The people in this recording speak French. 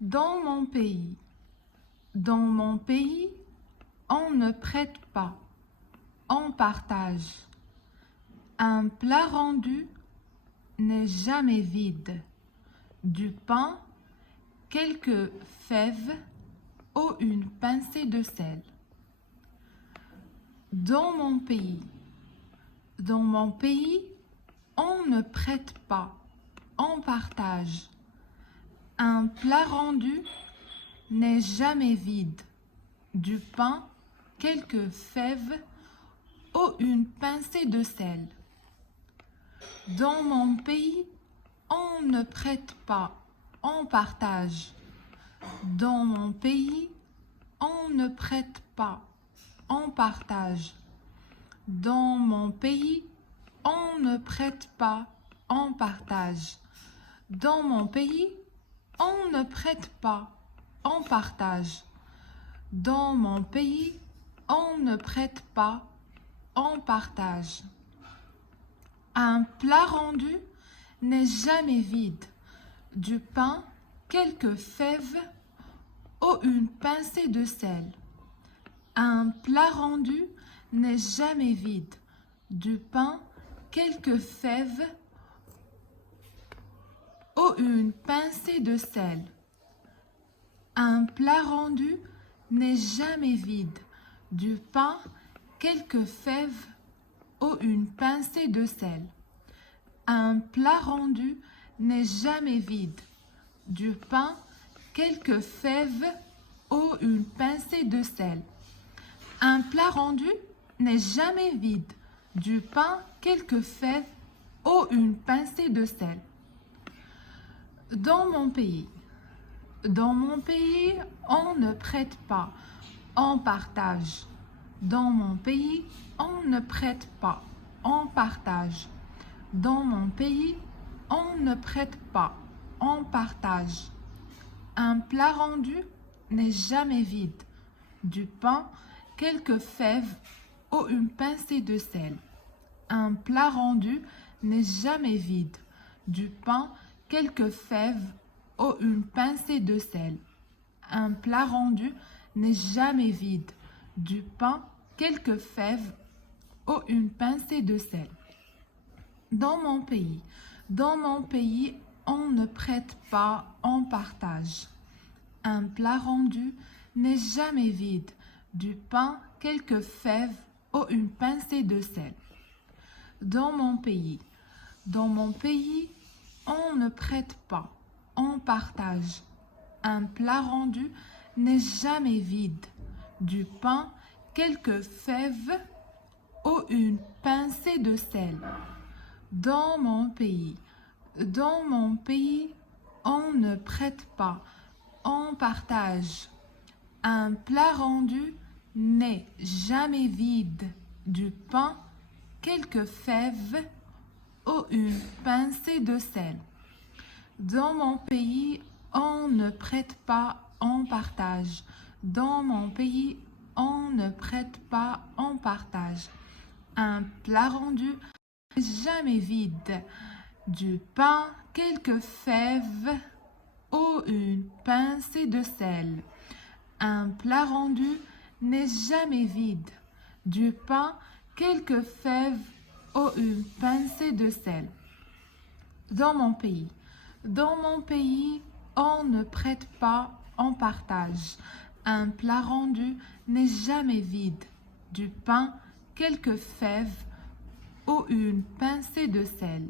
Dans mon pays, dans mon pays, on ne prête pas, on partage. Un plat rendu n'est jamais vide. Du pain, quelques fèves ou une pincée de sel. Dans mon pays, on ne prête pas, on partage. Un plat rendu n'est jamais vide. Du pain, quelques fèves ou une pincée de sel. Dans mon pays, on ne prête pas, on partage. Dans mon pays, on ne prête pas, on partage. Dans mon pays, on ne prête pas, on partage. Dans mon pays, on ne prête pas, on partage. Dans mon pays, on ne prête pas, on partage. Un plat rendu n'est jamais vide. Du pain, quelques fèves ou une pincée de sel. Un plat rendu n'est jamais vide. Du pain, quelques fèves ou une pincée de sel. Un plat rendu n'est jamais vide. Du pain, quelques fèves ou une pincée de sel. Un plat rendu n'est jamais vide. Du pain, quelques fèves ou une pincée de sel. Un plat rendu n'est jamais vide. Du pain, quelques fèves ou une pincée de sel. Dans mon pays, on ne prête pas, on partage. Dans mon pays, on ne prête pas, on partage. Dans mon pays, on ne prête pas, on partage. Un plat rendu n'est jamais vide. Du pain, quelques fèves ou une pincée de sel. Un plat rendu n'est jamais vide. Du pain, quelques fèves ou une pincée de sel. Un plat rendu n'est jamais vide. Du pain, quelques fèves ou une pincée de sel. Dans mon pays, on ne prête pas, on partage. Un plat rendu n'est jamais vide. Du pain, quelques fèves ou une pincée de sel. Dans mon pays, on ne prête pas, on partage. Un plat rendu n'est jamais vide. Du pain, quelques fèves ou une pincée de sel. Dans mon pays, on ne prête pas, on partage. Un plat rendu n'est jamais vide. Du pain, quelques fèves ou une pincée de sel. Dans mon pays, on ne prête pas, on partage. Dans mon pays, on ne prête pas, on partage. Un plat rendu n'est jamais vide. Du pain, quelques fèves ou une pincée de sel. Un plat rendu n'est jamais vide. Du pain, quelques fèves ou une pincée de sel. Dans mon pays, on ne prête pas, on partage. Un plat rendu n'est jamais vide. Du pain, quelques fèves ou une pincée de sel.